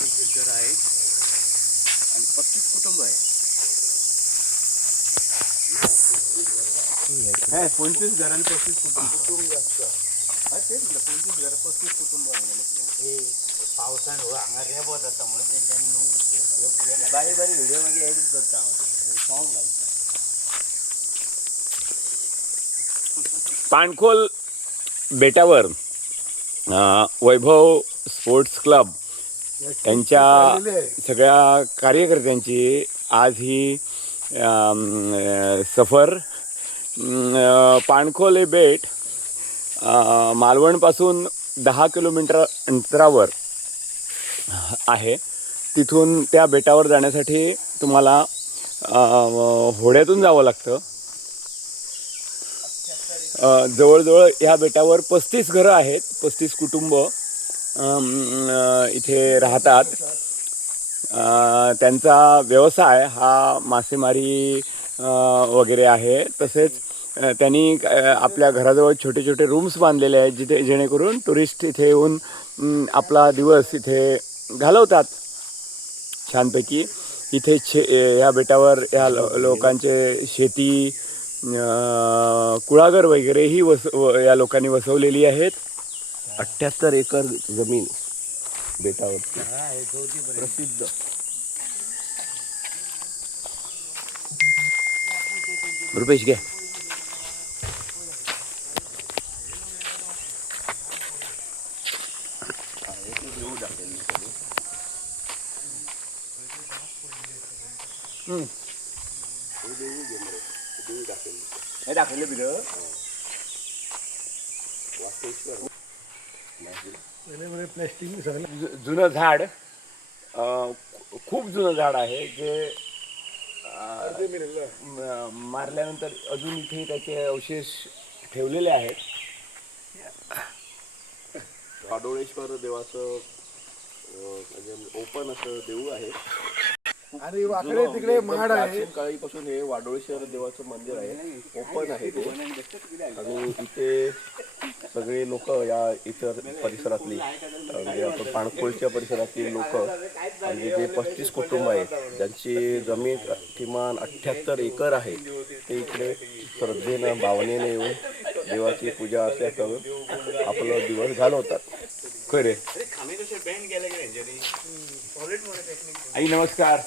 घर आहेत आणि 35 कुटुंब आहे. 25 घर आणि 35 कुटुंब जास्त. तेच म्हटलं 25 घर 35 कुटुंब आहे. पावसानं अंगार रेबत होता म्हणून त्यांनी बारी बारी व्हिडिओ मध्ये एडिट करता सॉन्ग घालतो. पाणखोल बेटावर वैभव स्पोर्ट्स क्लब त्यांच्या सगळ्या कार्यकर्त्यांची आज ही सफर पाणखोल हे बेट मालवणपासून 10 किलोमीटर अंतरावर आहे. तिथून त्या बेटावर जाण्यासाठी तुम्हाला होड्यातून जावं लागतं. जवळजवळ ह्या बेटावर 35 घरं आहेत, 35 कुटुंब इथे राहतात. त्यांचा व्यवसाय हा मासेमारी वगैरे आहे. तसेच त्यांनी आपल्या घराजवळ छोटे छोटे रूम्स बांधलेले आहेत जिथे जेणेकरून टुरिस्ट इथे येऊन आपला दिवस इथे घालवतात छानपैकी. इथे ह्या बेटावर ह्या लोकांचे शेती कुळागर वगैरेही या लोकांनी वसवलेली आहेत. 78 एकर जमीन बेटावर प्रसिद्ध. रुपेश घे. हे दाखवले बिलं जुनं झाड, खूप जुनं झाड आहे जे मारल्यानंतर अजून इथे त्याचे अवशेष ठेवलेले आहेत. वाडोळेश्वर देवाचं ओपन असं देऊळ आहे. आणि वाकडे तिकडे माड आहे. प्राचीन काळीपासून हे वाडोळेश्वर देवाचं मंदिर आहे, ओपन आहे ते. आणि इथे सगळे लोक या इतर परिसरातली म्हणजे आपण पाणखोलच्या परिसरातली लोक म्हणजे जे 35 कुटुंब आहेत ज्यांची जमीन किमान 78 एकर आहे ते इकडे श्रद्धेनं भावनेने येऊन देवाची पूजा अर्चा करून आपलं दिवस घालवतात. खरे आई नमस्कार.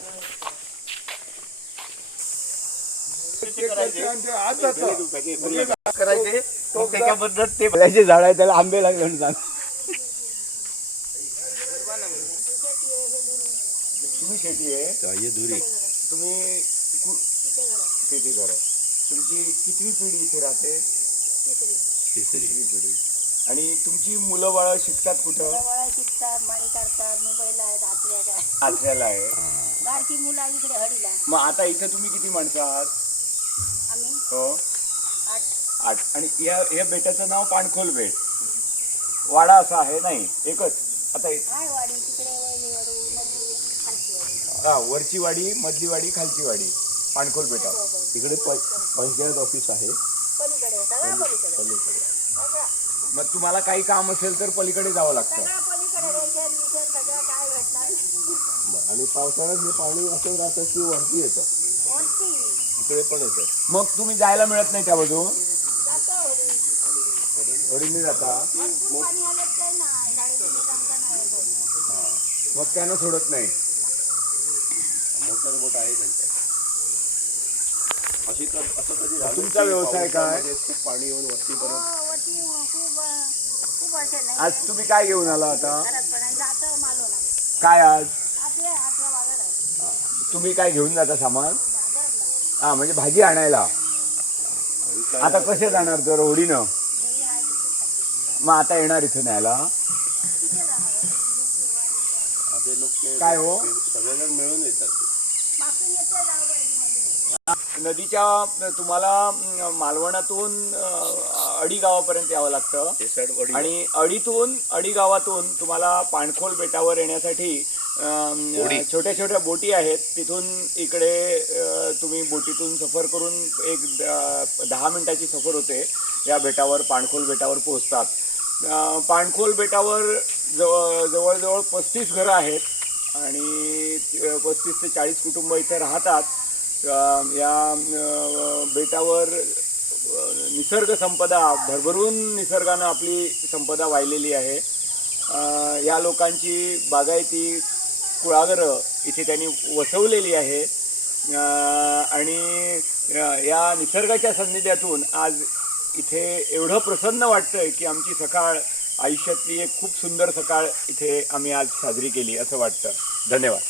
करायचे त्याच्याबद्दल ते फळाचे झाड आहे त्याला आंबे लागले म्हणून तुम्ही शेती आहे धुरी तुम्ही शेती करा. तुमची कितवी पिढी इथे राहते? तिसरी पिढी. आणि तुमची मुलं बाळ शिकतात कुठं? शिकतात, माळी काढतात, मुंबईला आहेत, आचऱ्याला आहे. बारकी मुलं इकडे हडीला. मग आता इथे तुम्ही किती माणसं आहात? आम्ही हो 8. 8. आणि या बेटाचं नाव पाणखोल बेट. वाडा असा आहे नाही एकच. आता हाय वाडी तिकडे वरची वाडी, खालची वाडी. हा वरची वाडी, मधली वाडी, खालची वाडी पाणखोल बेटा. इकडे पंचायत ऑफिस आहे पलीकडे सगळं पलीकडे. मग तुम्हाला काही काम असेल तर पलीकडे जावं लागतं. सगळं पलीकडे रेशन सगळं काय भेटणार. आणि पावसाळ्यात हे पाणी असं राहतं की वरती येतं, वरती इकडे पण येतं. मग तुम्ही जायला मिळत नाही त्या बाजून? जातं वडील जाता भरपूर पाणी आलं काय नाही गाडीचं जमता नाही. मग त्यानं सोडत नाही. मोटर बोट आहे त्यांच्या. असं कधी झालं? तुमचा व्यवसाय काय? खूप पाणी येऊन वरतीपर्यंत. वरती खूप असेल नाही. आज तुम्ही काय घेऊन आला आता? घरात जातं मालवण. काय आज आपले आपला बाजार आहे. तुम्ही काय घेऊन जाता सामान? हा म्हणजे भाजी आणायला. आता कसे जाणार तर होडीनं? मग आता येणार इथे न्यायला असे लोक काय हो? सगळेजण मिळून येतात. नदीच्या तुम्हाला मालवणातून अडी गावापर्यंत यावं लागतं. आणि अडी गावातून तुम्हाला पाणखोल बेटावर येण्यासाठी छोट्या छोट्या बोटी आहेत. तिथून इकडे तुम्ही बोटीतून सफर करून एक 10 मिनिटाची सफर होते. या बेटावर पाणखोल बेटावर पोहोचतात. पाणखोल बेटावर जवळजवळ 35 घरं आहेत आणि 35 ते 40 कुटुंब इथे राहतात. या बेटावर निसर्ग संपदा भरभरून निसर्गानं आपली संपदा वाहिलेली आहे. या लोकांची बागायती कुळागरं इथे त्यांनी वसवलेली आहे आणि या निसर्गाच्या सान्निध्यातून आज इथे एवढं प्रसन्न वाटतंय की आमची सकाळ आयुष्यातली एक खूप सुंदर सकाळ इथे आम्ही आज साजरी केली असं वाटतं. धन्यवाद.